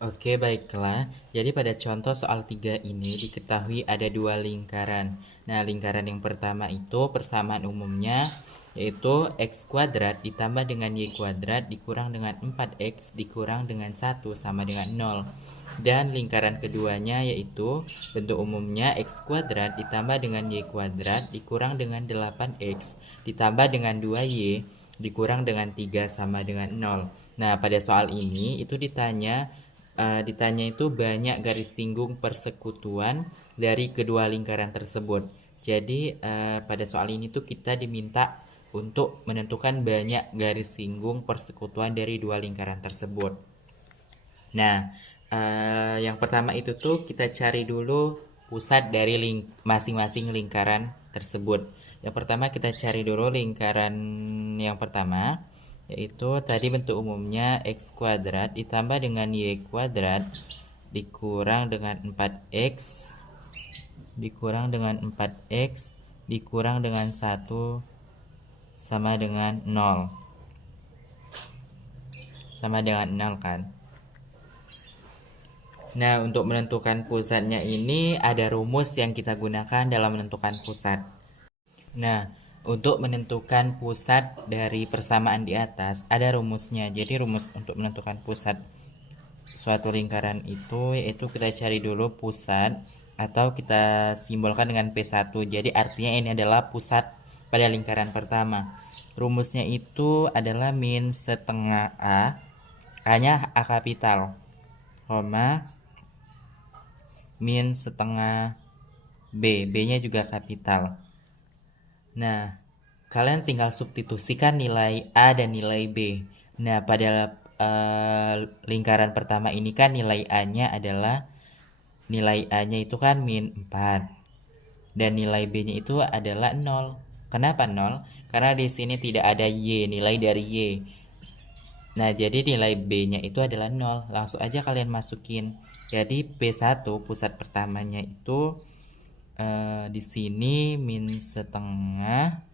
Oke, baiklah. Jadi pada contoh soal 3 ini diketahui ada dua lingkaran. Nah, lingkaran yang pertama itu persamaan umumnya yaitu x kuadrat ditambah dengan y kuadrat dikurang dengan 4x dikurang dengan 1 sama dengan 0. Dan lingkaran keduanya yaitu bentuk umumnya x kuadrat ditambah dengan y kuadrat dikurang dengan 8x ditambah dengan 2y dikurang dengan 3 sama dengan 0. Nah, pada soal ini itu ditanya itu banyak garis singgung persekutuan dari kedua lingkaran tersebut. Jadi pada soal ini tuh kita diminta untuk menentukan banyak garis singgung persekutuan dari dua lingkaran tersebut. Nah, yang pertama itu tuh kita cari dulu pusat dari masing-masing lingkaran tersebut. Yang pertama kita cari dulu lingkaran yang pertama, yaitu tadi bentuk umumnya x kuadrat ditambah dengan y kuadrat dikurang dengan 4x dikurang dengan 4x dikurang dengan 1 sama dengan 0. Sama dengan 0 kan? Nah, untuk menentukan pusatnya ini ada rumus yang kita gunakan dalam menentukan pusat. Nah, untuk menentukan pusat dari persamaan di atas ada rumusnya. Jadi rumus untuk menentukan pusat suatu lingkaran itu yaitu kita cari dulu pusat atau kita simbolkan dengan P1. Jadi artinya ini adalah pusat pada lingkaran pertama. Rumusnya itu adalah min setengah A, A-nya A kapital, koma min setengah B, B-nya juga kapital. Nah, kalian tinggal substitusikan nilai A dan nilai B. Nah, pada lingkaran pertama ini kan nilai A-nya itu kan min 4 dan nilai B-nya itu adalah 0. Kenapa 0? Karena di sini tidak ada Y, nilai dari Y. Nah, jadi nilai B-nya itu adalah 0. Langsung aja kalian masukin. Jadi P1 pusat pertamanya itu di sini min setengah.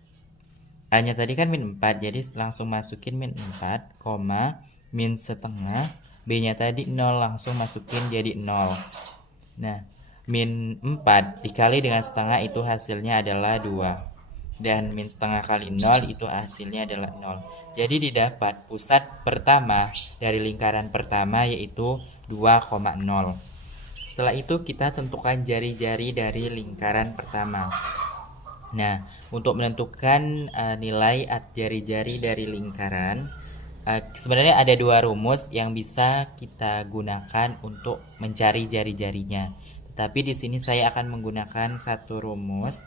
A-nya tadi kan min 4, jadi langsung masukin min 4, koma min setengah. B-nya tadi 0, langsung masukin jadi 0. Nah, min 4 dikali dengan setengah itu hasilnya adalah 2. Dan min setengah kali 0 itu hasilnya adalah 0. Jadi didapat pusat pertama dari lingkaran pertama yaitu 2,0. Setelah itu kita tentukan jari-jari dari lingkaran pertama. Nah, untuk menentukan nilai jari-jari dari lingkaran, sebenarnya ada dua rumus yang bisa kita gunakan untuk mencari jari-jarinya. Tapi di sini saya akan menggunakan satu rumus.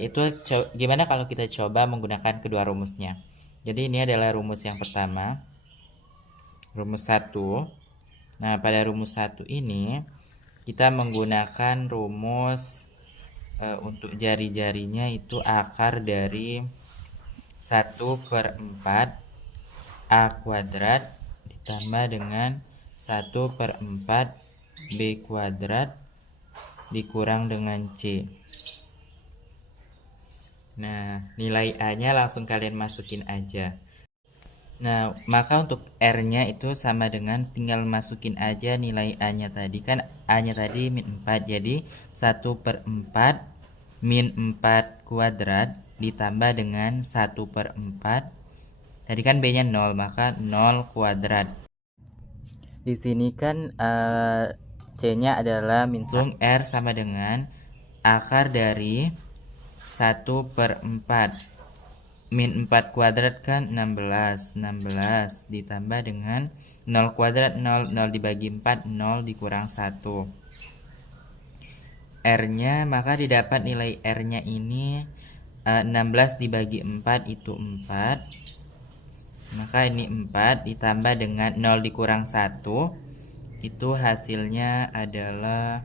Itu gimana kalau kita coba menggunakan kedua rumusnya? Jadi ini adalah rumus yang pertama, rumus 1. Nah, pada rumus 1 ini kita menggunakan rumus untuk jari-jarinya itu akar dari 1/4 A kuadrat ditambah dengan 1/4 B kuadrat dikurang dengan C. Nah, nilai A-nya langsung kalian masukin aja. Nah, maka untuk R-nya itu sama dengan tinggal masukin aja nilai A-nya tadi. Kan A-nya tadi min 4, jadi 1/4 min 4 kuadrat ditambah dengan 1/4. Tadi kan B-nya 0, maka 0 kuadrat. Di sini kan C-nya adalah min R sama dengan akar dari 1/4 min 4 kuadrat kan 16 ditambah dengan 0 kuadrat 0 dibagi 4 0 dikurang 1 R-nya, maka didapat nilai R-nya ini 16 dibagi 4 itu 4, maka ini 4 ditambah dengan 0 dikurang 1 itu hasilnya adalah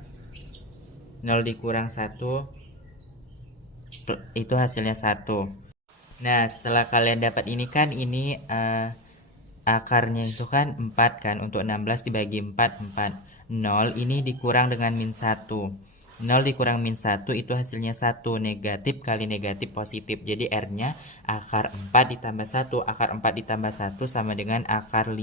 0 dikurang 1 itu hasilnya 1. Nah, setelah kalian dapat ini kan ini akarnya itu kan 4 kan, untuk 16 dibagi 4 4. 0 ini dikurang dengan min 1. 0 dikurang min 1 itu hasilnya 1. Negatif kali negatif positif. Jadi R-nya akar 4 ditambah 1. Akar 4 ditambah 1 sama dengan akar 5.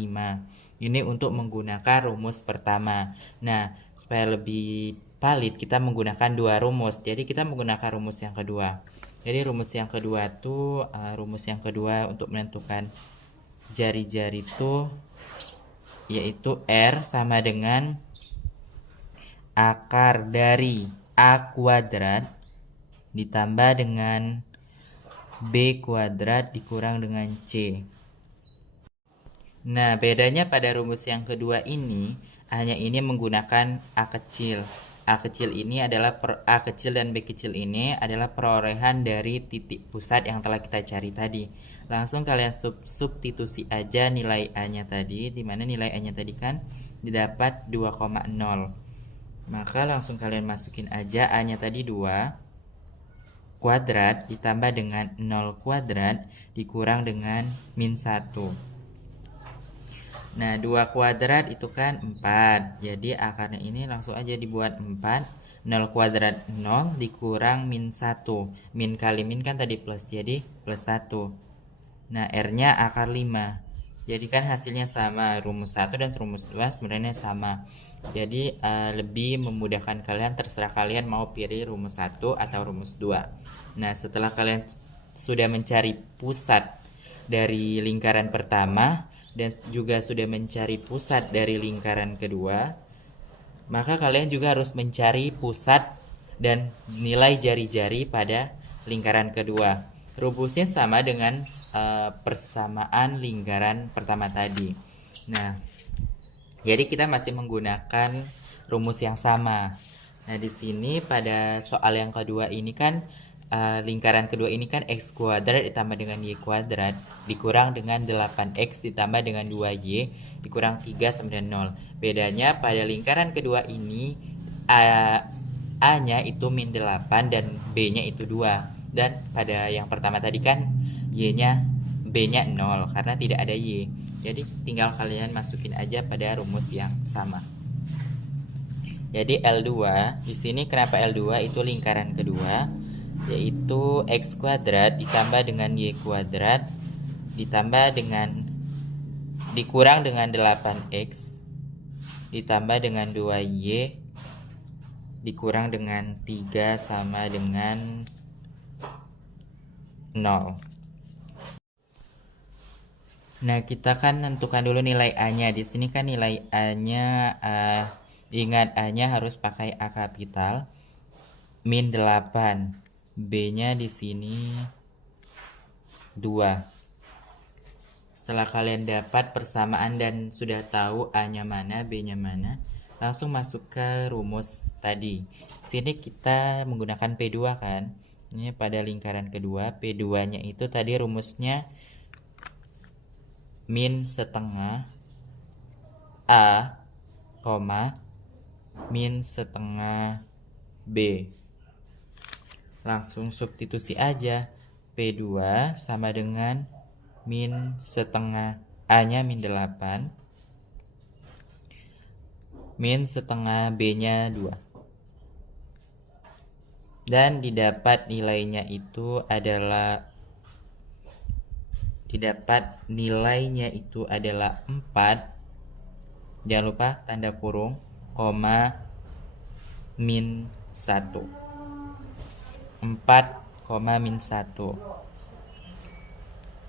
Ini untuk menggunakan rumus pertama. Nah, supaya lebih valid kita menggunakan dua rumus. Jadi kita menggunakan rumus yang kedua. Jadi rumus yang kedua tuh rumus yang kedua untuk menentukan jari-jari itu yaitu R sama dengan akar dari A kuadrat ditambah dengan B kuadrat dikurang dengan C. Nah, bedanya pada rumus yang kedua ini hanya ini menggunakan A kecil. A kecil ini adalah A kecil dan B kecil ini adalah perolehan dari titik pusat yang telah kita cari tadi. Langsung kalian substitusi aja nilai A-nya tadi, di mana nilai A-nya tadi kan didapat 2,0. Maka langsung kalian masukin aja A-nya tadi 2 kuadrat ditambah dengan 0 kuadrat dikurang dengan min 1. Nah, 2 kuadrat itu kan 4. Jadi akarnya ini langsung aja dibuat 4. 0 kuadrat 0 dikurang min 1. Min kali min kan tadi plus, jadi plus 1. Nah, R-nya akar 5. Jadi kan hasilnya sama, rumus 1 dan rumus 2 sebenarnya sama. Jadi lebih memudahkan kalian, terserah kalian mau pilih rumus 1 atau rumus 2. Nah, setelah kalian sudah mencari pusat dari lingkaran pertama dan juga sudah mencari pusat dari lingkaran kedua, maka kalian juga harus mencari pusat dan nilai jari-jari pada lingkaran kedua. Rumusnya sama dengan persamaan lingkaran pertama tadi. Nah, jadi kita masih menggunakan rumus yang sama. Nah, di sini pada soal yang kedua ini kan lingkaran kedua ini kan x kuadrat ditambah dengan y kuadrat dikurang dengan 8x ditambah dengan 2y dikurang 3 sama dengan 0. Bedanya pada lingkaran kedua ini A-nya itu min 8 dan B-nya itu 2. Dan pada yang pertama tadi kan Y-nya B-nya 0 karena tidak ada Y. Jadi tinggal kalian masukin aja pada rumus yang sama. Jadi L2 di sini kenapa L2 itu lingkaran kedua yaitu x kuadrat ditambah dengan y kuadrat ditambah dengan dikurang dengan 8x ditambah dengan 2y dikurang dengan 3 sama dengan 0. Nah, kita kan tentukan dulu nilai A-nya. Di sini kan nilai A-nya ingat A-nya harus pakai A kapital. Min 8. B-nya di sini 2. Setelah kalian dapat persamaan dan sudah tahu A-nya mana, B-nya mana, langsung masuk ke rumus tadi. Sini kita menggunakan P2 kan. Ini pada lingkaran kedua, P2-nya itu tadi rumusnya min setengah A, min setengah B. Langsung substitusi aja. P2 sama dengan min setengah A-nya min 8, min setengah B-nya 2. Dan didapat nilainya itu adalah 4. Jangan lupa tanda kurung, koma, min 1. 4, min 1.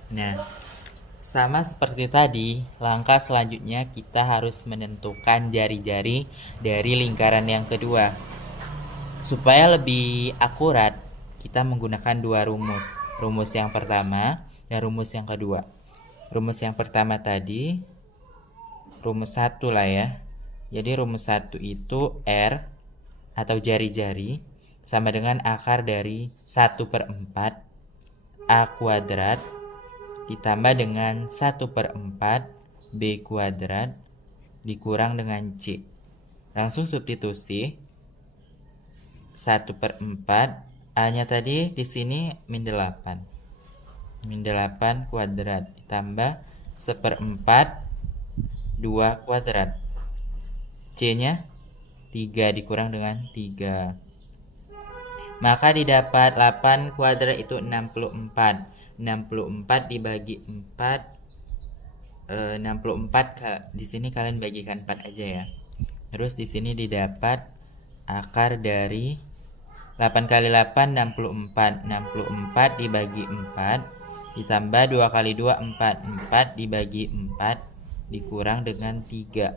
Nah, sama seperti tadi, langkah selanjutnya kita harus menentukan jari-jari dari lingkaran yang kedua. Supaya lebih akurat, kita menggunakan dua rumus. Rumus yang pertama dan rumus yang kedua. Rumus yang pertama tadi, rumus 1 lah ya. Jadi rumus 1 itu R atau jari-jari sama dengan akar dari 1/4 A kuadrat ditambah dengan 1/4 B kuadrat dikurang dengan C. Langsung substitusi. 1/4 A-nya tadi di sini min 8. Min 8 kuadrat ditambah 1/4 2 kuadrat. C-nya 3 dikurang dengan 3. Maka didapat 8 kuadrat itu 64. 64 dibagi 4, 64 di sini kalian bagikan 4 aja ya. Terus di sini didapat akar dari 8 kali 8 64. 64 dibagi 4 ditambah 2 kali 2 4. 4 dibagi 4 dikurang dengan 3.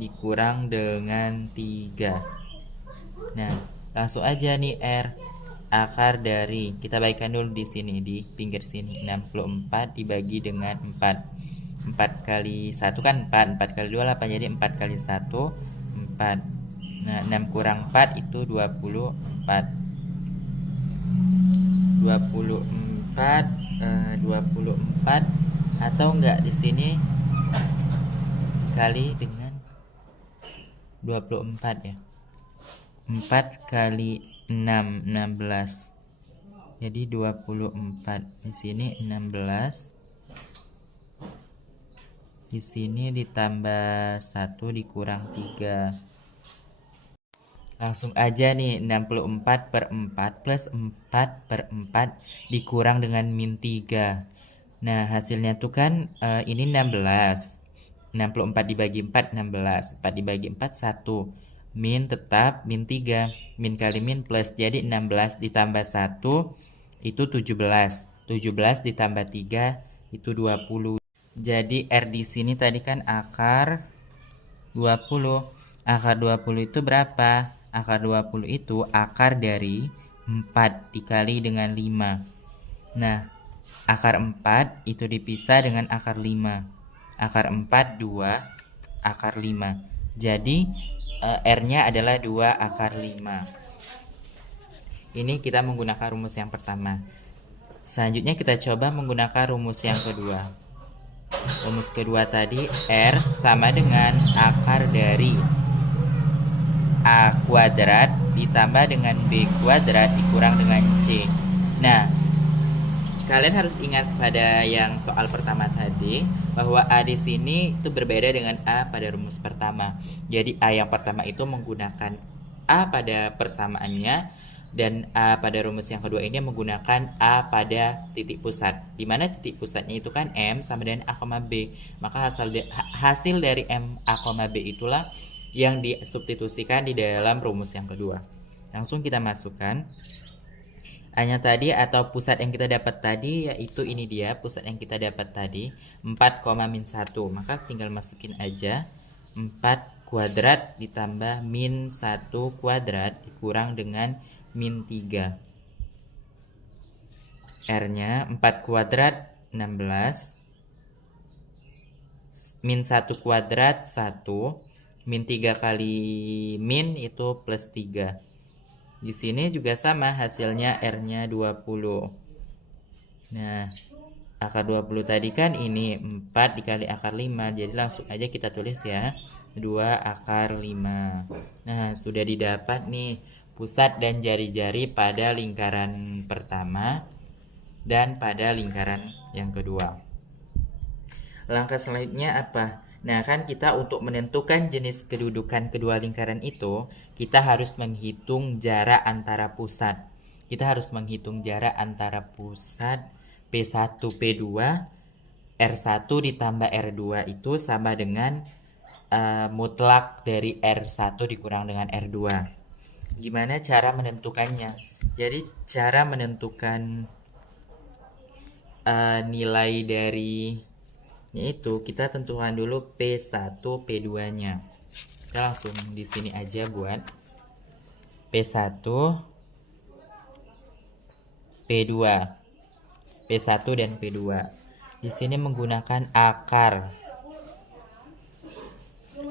Dikurang dengan 3. Nah, langsung aja nih R. Akar dari, kita baikkan dulu di sini, di pinggir sini. 64 dibagi dengan 4. 4 kali 1 kan 4. 4 kali 2 8, jadi 4 kali 1 4. Nah, 6 kurang 4 itu 24. 24 24 atau enggak di sini kali dengan 24 ya. 4 kali 6 16. Jadi 24. Di sini 16. Di sini ditambah 1 dikurang 3. Langsung aja nih, 64 per 4 plus 4 per 4 dikurang dengan min 3. Nah, hasilnya tuh kan ini 16. 64 dibagi 4 16. 4 dibagi 4 1. Min tetap min 3. Min kali min plus, jadi 16 ditambah 1 itu 17. 17 ditambah 3 itu 20. Jadi R di sini tadi kan akar 20. Akar 20 itu berapa? Akar 20 itu akar dari 4 dikali dengan 5. Nah, akar 4 itu dipisah dengan akar 5. Akar 4 2 akar 5. Jadi R-nya adalah 2 akar 5. Ini kita menggunakan rumus yang pertama. Selanjutnya kita coba menggunakan rumus yang kedua. Rumus kedua tadi, R sama dengan akar dari A kuadrat ditambah dengan B kuadrat dikurang dengan C. Nah, kalian harus ingat pada yang soal pertama tadi bahwa A di sini itu berbeda dengan A pada rumus pertama. Jadi A yang pertama itu menggunakan A pada persamaannya, dan A pada rumus yang kedua ini menggunakan A pada titik pusat. Dimana titik pusatnya itu kan M sama dengan A, B. Maka hasil dari M, A, B itulah yang disubstitusikan di dalam rumus yang kedua. Langsung kita masukkan A-nya tadi atau pusat yang kita dapat tadi, yaitu ini dia pusat yang kita dapat tadi, 4, min 1. Maka tinggal masukin aja 4 kuadrat ditambah min 1 kuadrat dikurang dengan min 3. R-nya 4 kuadrat 16. Min 1 kuadrat 1. Min 3 kali min itu plus 3. Di sini juga sama, hasilnya R-nya 20. Nah, akar 20 tadi kan ini 4 dikali akar 5. Jadi langsung aja kita tulis ya, 2 akar 5. Nah, sudah didapat nih pusat dan jari-jari pada lingkaran pertama dan pada lingkaran yang kedua. Langkah selanjutnya apa? Nah, kan kita untuk menentukan jenis kedudukan kedua lingkaran itu, kita harus menghitung jarak antara pusat. Kita harus menghitung jarak antara pusat P1, P2, R1 ditambah R2 itu sama dengan mutlak dari R1 dikurang dengan R2. Gimana cara menentukannya? Jadi cara menentukan nilai dari yaitu kita tentukan dulu P1, P2-nya. Kita langsung di sini aja buat P1, P2. P1 dan P2. Di sini menggunakan akar.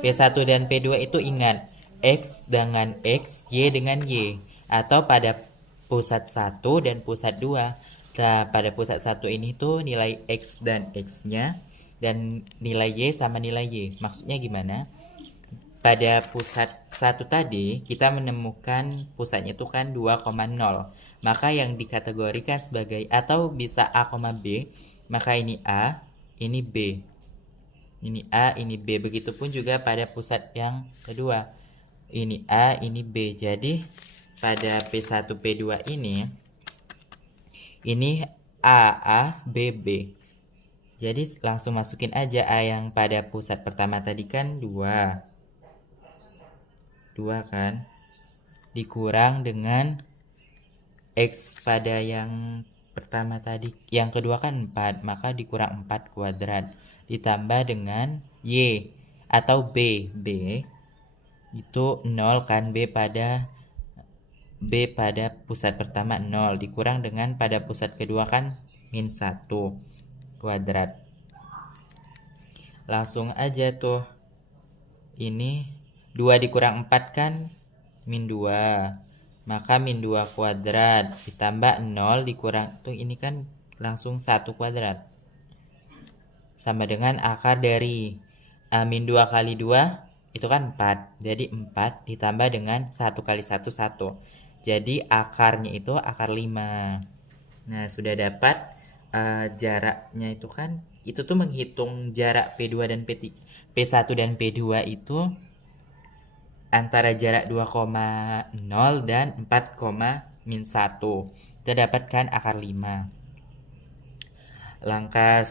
P1 dan P2 itu ingat X dengan X, Y dengan Y, atau pada pusat 1 dan pusat 2. Nah, pada pusat 1 ini tuh nilai X dan X-nya dan nilai Y sama nilai Y. Maksudnya gimana? Pada pusat 1 tadi kita menemukan pusatnya itu kan 2,0. Maka yang dikategorikan sebagai atau bisa A, B, maka ini A, ini B. Ini A, ini B. Begitupun juga pada pusat yang kedua. ini A, ini B. Jadi pada P1, P2 ini A, B, B. Jadi langsung masukin aja A yang pada pusat pertama tadi kan 2. 2 kan? Dikurang dengan X pada yang pertama tadi. Yang kedua kan 4, maka dikurang 4 kuadrat. Ditambah dengan Y atau B. B itu 0 kan, B pada pusat pertama 0 dikurang dengan pada pusat kedua kan min 1 kuadrat. Langsung aja tuh, ini 2 dikurang 4 kan min 2, maka min 2 kuadrat ditambah 0 dikurang tuh ini kan langsung 1 kuadrat sama dengan akar dari min 2 kali 2 itu kan 4. Jadi 4 ditambah dengan 1 kali 1, 1. Jadi akarnya itu akar 5. Nah, sudah dapat jaraknya itu kan. Itu tuh menghitung jarak P2 dan P1 dan P2 itu antara jarak 2,0 dan 4,-1. Kita dapatkan akar 5. Langkah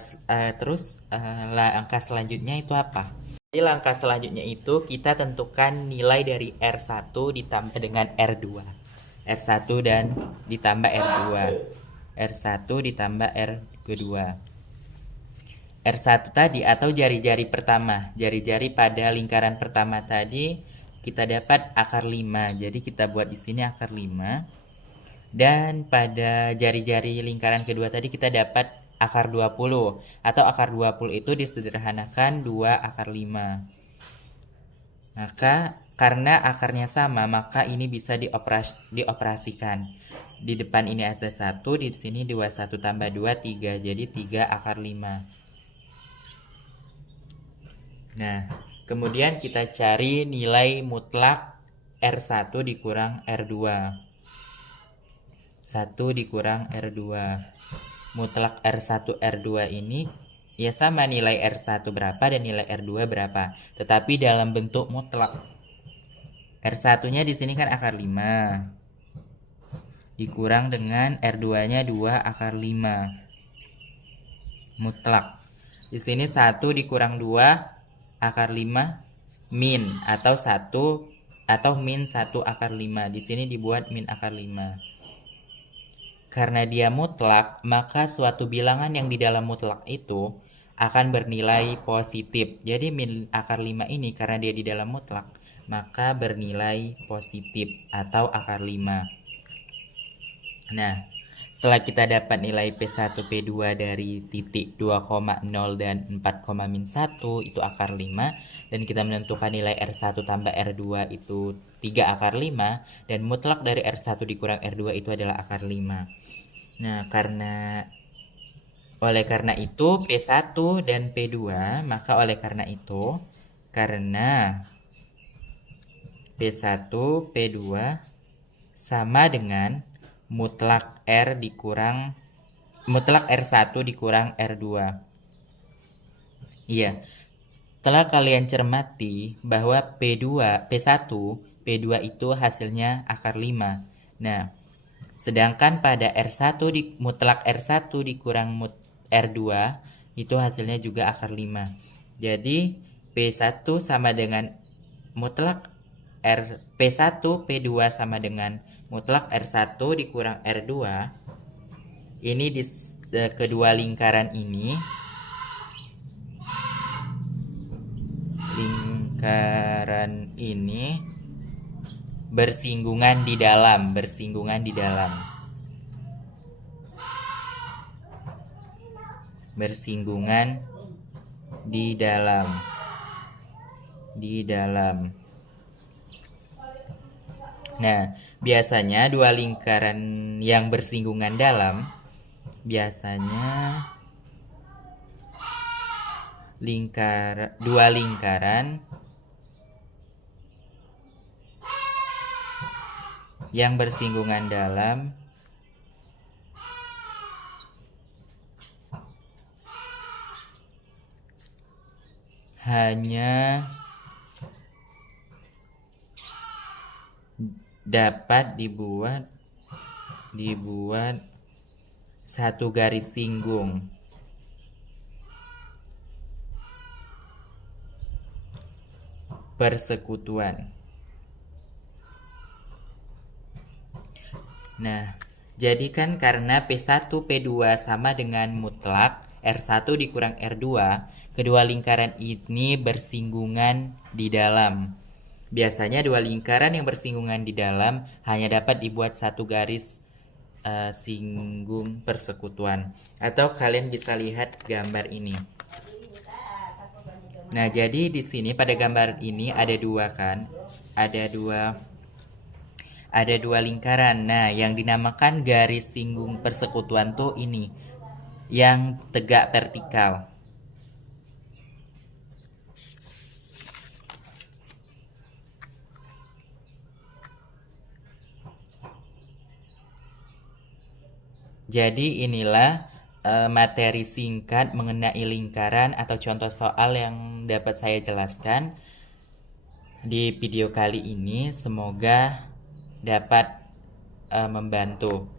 selanjutnya itu apa? Jadi langkah selanjutnya itu kita tentukan nilai dari R1 ditambah dengan R2. R1 dan ditambah R2. R1 ditambah R2. R1 tadi atau jari-jari pertama. Jari-jari pada lingkaran pertama tadi kita dapat akar 5. Jadi kita buat di sini akar 5. Dan pada jari-jari lingkaran kedua tadi kita dapat akar 20 atau akar 20 itu disederhanakan 2 akar 5. Maka karena akarnya sama, maka ini bisa dioperasikan. Di depan ini ada 1, di sini 21 tambah 2 3. Jadi 3 akar 5. Nah, kemudian kita cari nilai mutlak R1 dikurang R2. 1 dikurang R2. Mutlak R1 R2 ini ya sama, nilai R1 berapa dan nilai R2 berapa, tetapi dalam bentuk mutlak. R1-nya di sini kan akar 5 dikurang dengan R2-nya 2 akar 5 mutlak. Di sini 1 dikurang 2 akar 5 min atau 1 atau min 1 akar 5. Di sini dibuat min akar 5. Karena dia mutlak, maka suatu bilangan yang di dalam mutlak itu akan bernilai positif. Jadi min akar 5 ini karena dia di dalam mutlak, maka bernilai positif atau akar 5. Nah, setelah kita dapat nilai P1, P2 dari titik 2,0 dan 4,-1 itu akar 5, dan kita menentukan nilai R1 tambah R2 itu 3 akar 5, dan mutlak dari R1 dikurang R2 itu adalah akar 5. Nah, oleh karena itu P1 dan P2, maka oleh karena itu karena P1 P2 sama dengan mutlak R1 dikurang R2. Iya. Setelah kalian cermati bahwa P1 P2 itu hasilnya akar 5. Nah, sedangkan pada R1 mutlak R1 dikurang R2 itu hasilnya juga akar 5. Jadi P1 sama dengan mutlak P1 P2 sama dengan mutlak R1 dikurang R2. Ini di kedua lingkaran ini bersinggungan di dalam. Nah, biasanya dua lingkaran yang bersinggungan dalam dua lingkaran yang bersinggungan dalam hanya dapat dibuat satu garis singgung. Persekutuan. Nah, jadi kan karena P1, P2 sama dengan mutlak, R1 dikurang R2, kedua lingkaran ini bersinggungan di dalam. Biasanya dua lingkaran yang bersinggungan di dalam hanya dapat dibuat satu garis singgung persekutuan. Atau kalian bisa lihat gambar ini. Nah, jadi di sini pada gambar ini ada dua kan? Ada dua lingkaran. Nah, yang dinamakan garis singgung persekutuan tuh ini, yang tegak vertikal. Jadi inilah materi singkat mengenai lingkaran atau contoh soal yang dapat saya jelaskan di video kali ini. Semoga dapat membantu.